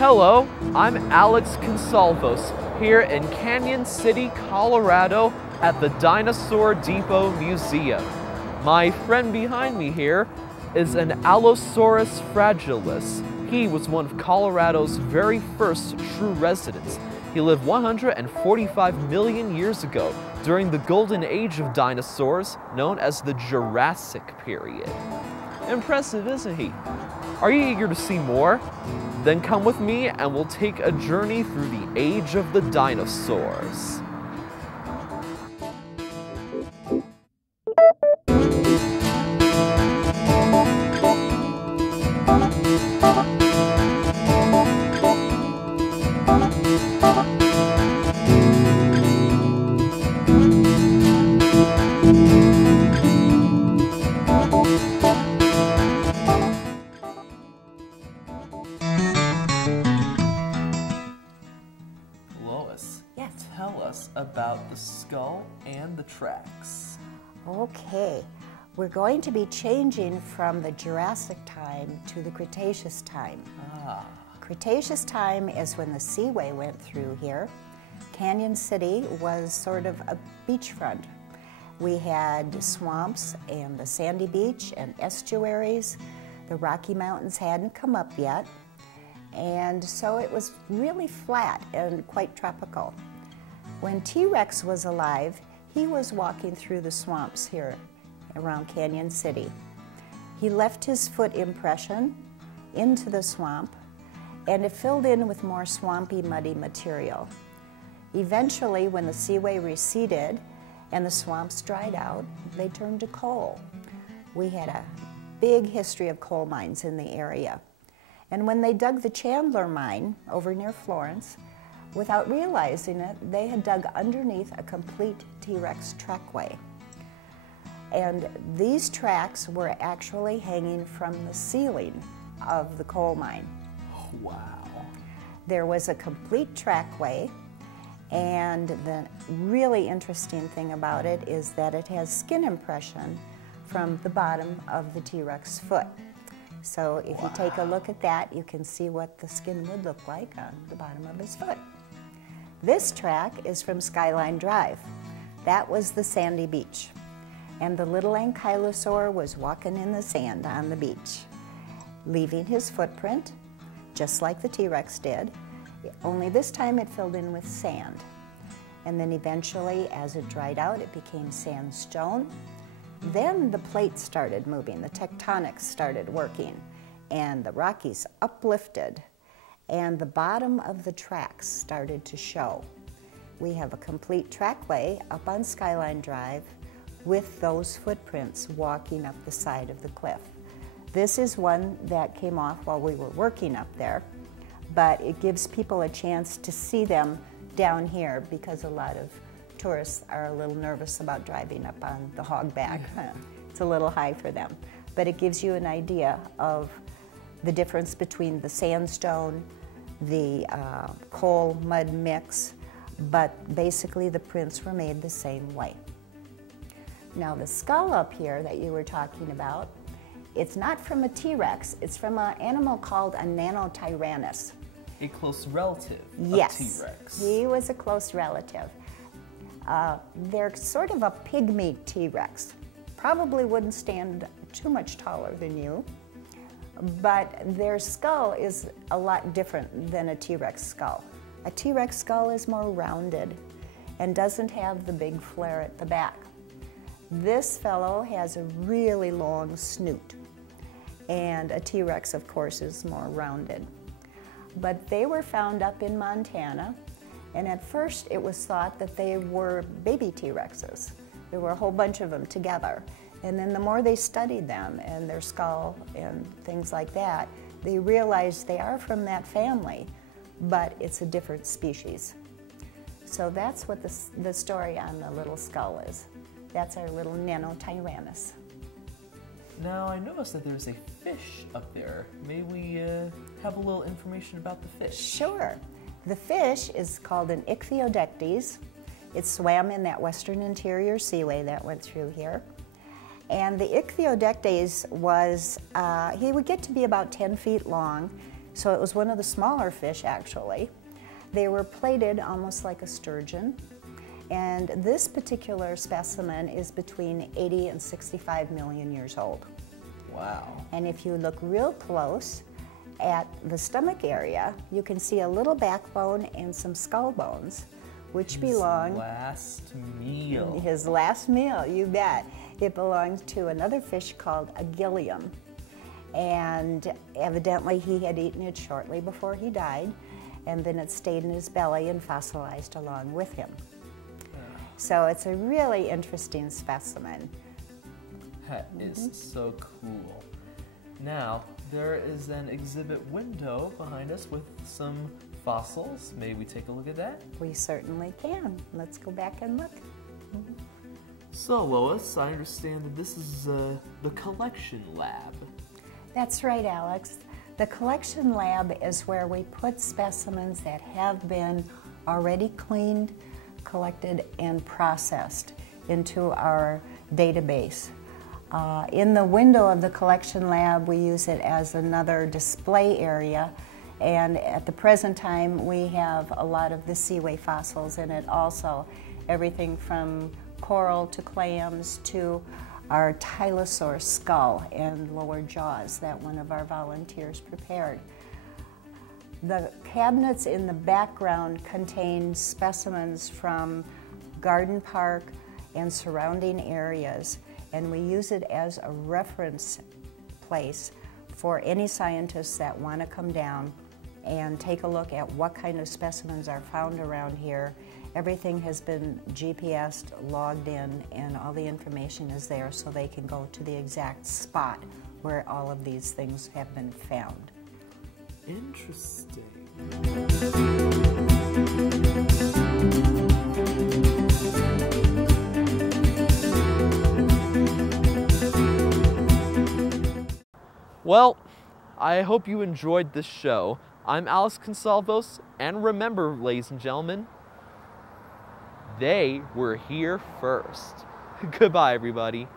Hello, I'm Alex Consalvos here in Canyon City, Colorado at the Dinosaur Depot Museum. My friend behind me here is an Allosaurus fragilis. He was one of Colorado's very first true residents. He lived 145 million years ago during the golden age of dinosaurs known as the Jurassic period. Impressive, isn't he? Are you eager to see more? Then come with me and we'll take a journey through the age of the dinosaurs. Tell us about the skull and the tracks. Okay, we're going to be changing from the Jurassic time to the Cretaceous time. Cretaceous time is when the seaway went through here. Canyon City was sort of a beachfront. We had swamps and the sandy beach and estuaries. The Rocky Mountains hadn't come up yet, and so it was really flat and quite tropical. When T-Rex was alive, he was walking through the swamps here around Canyon City. He left his foot impression into the swamp, and it filled in with more swampy, muddy material. Eventually, when the seaway receded and the swamps dried out, they turned to coal. We had a big history of coal mines in the area. And when they dug the Chandler mine over near Florence, without realizing it, they had dug underneath a complete T-Rex trackway. And these tracks were actually hanging from the ceiling of the coal mine. Wow. There was a complete trackway, and the really interesting thing about it is that it has skin impression from the bottom of the T-Rex foot. So if you take a look at that, you can see what the skin would look like on the bottom of his foot. This track is from Skyline Drive. That was the sandy beach. And the little ankylosaur was walking in the sand on the beach, leaving his footprint, just like the T-Rex did, only this time it filled in with sand. And then eventually, as it dried out, it became sandstone. Then the plates started moving, the tectonics started working, and the Rockies uplifted, and the bottom of the tracks started to show. We have a complete trackway up on Skyline Drive with those footprints walking up the side of the cliff. This is one that came off while we were working up there, but it gives people a chance to see them down here because a lot of tourists are a little nervous about driving up on the hogback. It's a little high for them, but it gives you an idea of the difference between the sandstone, the coal mud mix, but basically the prints were made the same way. Now the skull up here that you were talking about, it's not from a T-Rex, it's from an animal called a Nanotyrannus. A close relative of T-Rex. He was a close relative. They're sort of a pygmy T-Rex. Probably wouldn't stand too much taller than you, but their skull is a lot different than a T-Rex skull. A T-Rex skull is more rounded and doesn't have the big flare at the back. This fellow has a really long snoot, and a T-Rex, of course, is more rounded. But they were found up in Montana, and at first it was thought that they were baby T-Rexes. There were a whole bunch of them together. And then the more they studied them and their skull and things like that, they realized they are from that family, but it's a different species. So that's what the story on the little skull is. That's our little Nanotyrannus. Now I noticed that there's a fish up there. May we have a little information about the fish? Sure. The fish is called an Ichthyodectes. It swam in that western interior seaway that went through here. And the Ichthyodectes was, he would get to be about 10 feet long, So it was one of the smaller fish, actually. They were plated almost like a sturgeon. And this particular specimen is between 80 and 65 million years old. Wow. And if you look real close at the stomach area, you can see a little backbone and some skull bones, which belong... Last meal. His last meal, you bet. It belongs to another fish called a gillium. And evidently he had eaten it shortly before he died, and then it stayed in his belly and fossilized along with him. So it's a really interesting specimen. That is so cool. Now, there is an exhibit window behind us with some fossils. May we take a look at that? We certainly can. Let's go back and look. So, Lois, I understand that this is the collection lab. That's right, Alex. The collection lab is where we put specimens that have been already cleaned, collected, and processed into our database. In the window of the collection lab, we use it as another display area, and at the present time we have a lot of the seaway fossils in it also, everything from coral to clams to our Dinosaur skull and lower jaws that one of our volunteers prepared. The cabinets in the background contain specimens from Garden Park and surrounding areas, and we use it as a reference place for any scientists that want to come down and take a look at what kind of specimens are found around here. Everything has been GPS'd, logged in, and all the information is there so they can go to the exact spot where all of these things have been found. Interesting. Well, I hope you enjoyed this show. I'm Alex Consalvos, and remember, ladies and gentlemen, they were here first. Goodbye, everybody.